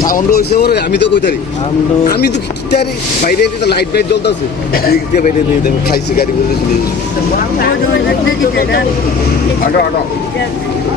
Sound হয়েছে ওরে আমি তো কইতারি আমি তো কিতারি বাইরে তো লাইট লাইট জ্বলতেছে। বাইরে নিয়ে দেবে খাইছি গাড়ি বলে চলে আটো আটো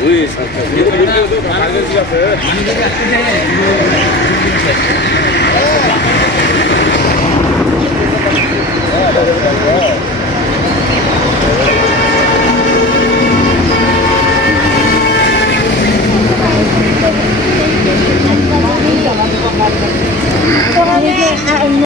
Oui, ça.